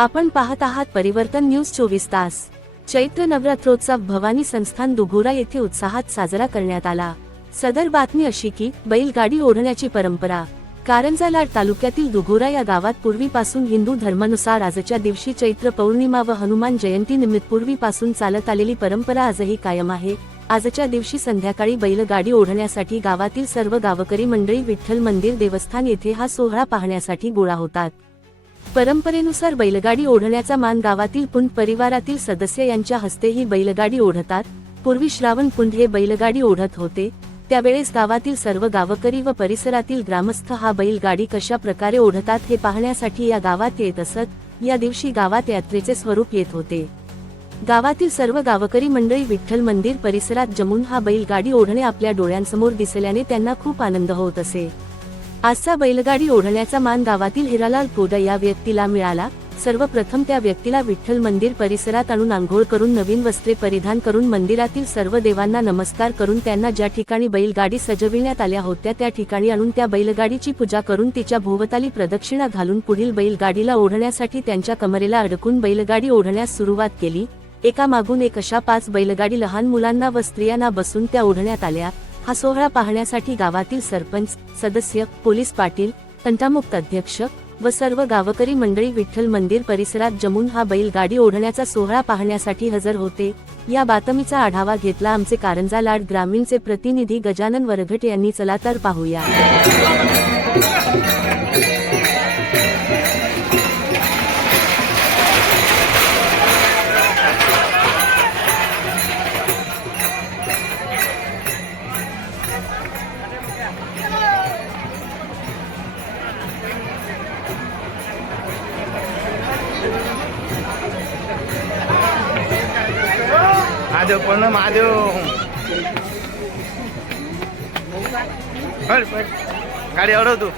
आपण पाहत आहात परिवर्तन न्यूज 24 तास। चैत्र नवरात्रोत्सव भवानी संस्थान दुघोरा येथे उत्साहात साजरा करण्यात आला। सदर बातमी अशी की बैलगाडी ओढण्याची परंपरा कारंजा लाड तालुक्यातील दुघोरा या गावात पूर्वीपासून हिंदू धर्मानुसार आजच्या दिवशी चैत्र पौर्णिमा व हनुमान जयंती निमित्त पूर्वीपासून चालत आलेली परंपरा आजही कायम आहे। आजच्या दिवशी संध्याकाळी बैलगाडी ओढण्यासाठी गावातील सर्व गावकरी मंडळी विठ्ठल मंदिर देवस्थान येथे हा सोहळा पाहण्यासाठी गोळा होतात। परंपरेनुसार बैलगाडी ओढण्याचा मान गावातील पुंड परिवारातील सदस्य यांच्या हस्ते ही बैलगाडी ओढतात। पूर्वी श्रावण पुंड हे बैलगाडी ओढत होते, त्यावेळेस गावातील सर्व गावकरी व परिसरातील ग्रामस्थ हा बैलगाडी कशा प्रकारे ओढतात हे पाहण्यासाठी या गावात येत असत। या दिवशी गावात यात्रेचे स्वरूप येत होते। गावातील सर्व गावकरी मंडळी विठ्ठल मंदिर परिसरात जमून हा बैलगाडी ओढणे आपल्या डोळ्यांसमोर दिसल्याने त्यांना खूप आनंद होत असे। आजचा बैलगाडी ओढण्याचा मान गावातील हिरालाल कोड या व्यक्तीला मिळाला। सर्वप्रथम त्या व्यक्तीला विठ्ठल मंदिर परिसरात आणून आंघोळ करून नवीन वस्त्रे परिधान करून मंदिरातील सर्व देवांना नमस्कार करून त्यांना ज्या ठिकाणी बैलगाडी सजविण्यात आल्या होत्या त्या ठिकाणी आणून त्या बैलगाडीची पूजा करून तिच्या भोवताली प्रदक्षिणा घालून पुढील बैलगाडीला ओढण्यासाठी त्यांच्या कमरेला अडकून बैलगाडी ओढण्यास सुरुवात केली। एका मागून एक अशा 5 बैलगाडी लहान मुलांना व स्त्रियांना बसून त्या ओढण्यात आल्या। हा सोहळा पाहण्यासाठी गावातील सरपंच, सदस्य, पोलीस पाटील, तंटामुक्त अध्यक्ष व सर्व गावकरी मंडळी विठ्ठल मंदिर परिसरात जमून हा बैलगाडी ओढण्याचा सोहळा पाहण्यासाठी हजर होते। या बातमीचा आढावा घेतला आमचे कारंजा लाड ग्रामीणचे प्रतिनिधी गजानन वरघट यांनी। चला तर पाहूया। महादेव पण महादेव गाडी अडव तू।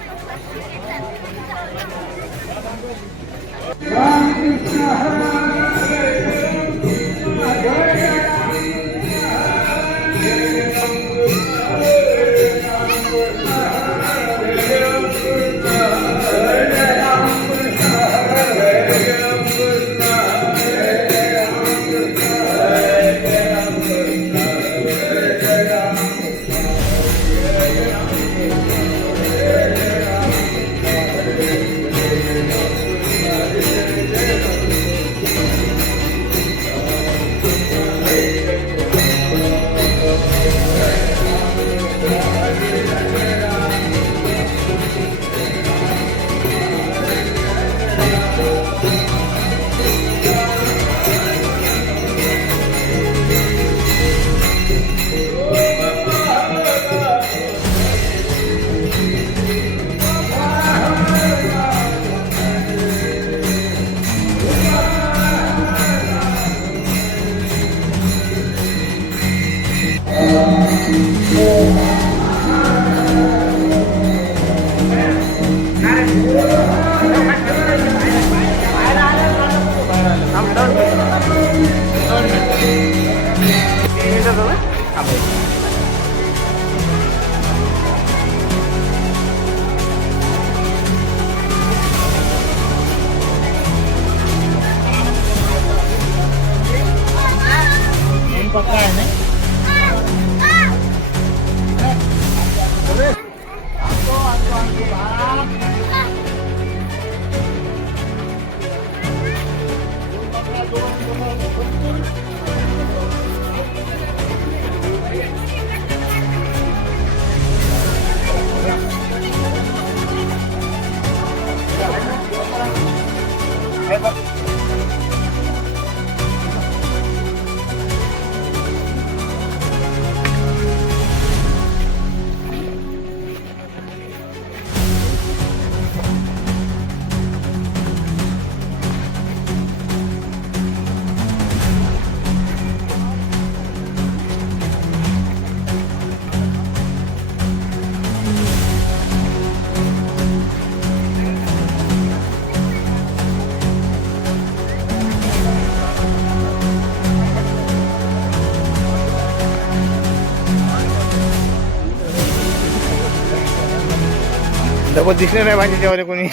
डबल दिसले नाही पाहिजे त्यावर कोणी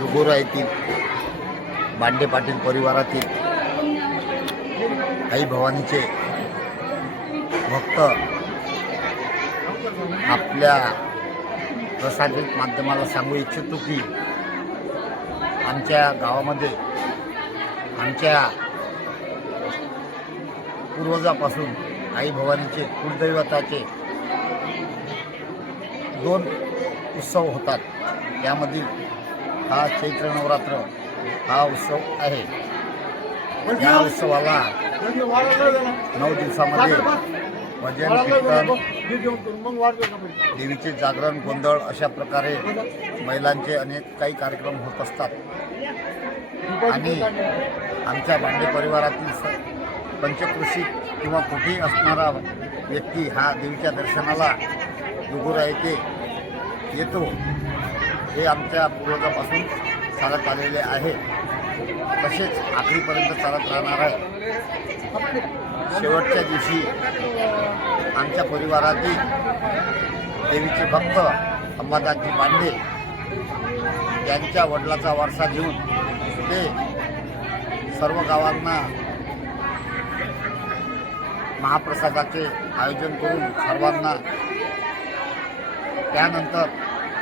दुघोरा येथील बांडे पाटील परिवारातील आई भवानीचे भक्त आपल्या प्रसारित माध्यमाला सांगू इच्छितो की आमच्या गावामध्ये आमच्या पूर्वजापासून आई भवानीचे कुलदैवताचे 2 उत्सव होतात. त्यामधील हा चैत्र नवरात्र हा उत्सव आहे. या उत्सवाला 9 दिवसामध्ये भजन कीर्तन, देवीचे जागरण, गोंधळ अशा प्रकारे महिलांचे अनेक काही कार्यक्रम होत असतात. आणि आमच्या बांडे परिवारातील पंचक्रोशीत किंवा कुठेही असणारा व्यक्ती हा देवीच्या दर्शनाला दुगुरा येतो. हे आमच्या पूर्वजापासून चालत आलेले आहे. तसेच आखरीपर्यंत चालत राहणार आहे. शेवटच्या दिवशी आमच्या परिवारातील देवीचे भक्त अंबादासजी बांडे यांच्या वडिलाचा वारसा घेऊन ते सर्व गावांना महाप्रसादाचे आयोजन करून सर्वांना त्यानंतर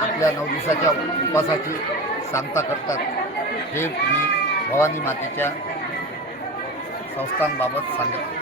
आपल्या 9 दिवसाच्या उपवासाची सांगता करतात. हे मी भवानी मातेच्या संस्थांबाबत सांगतो.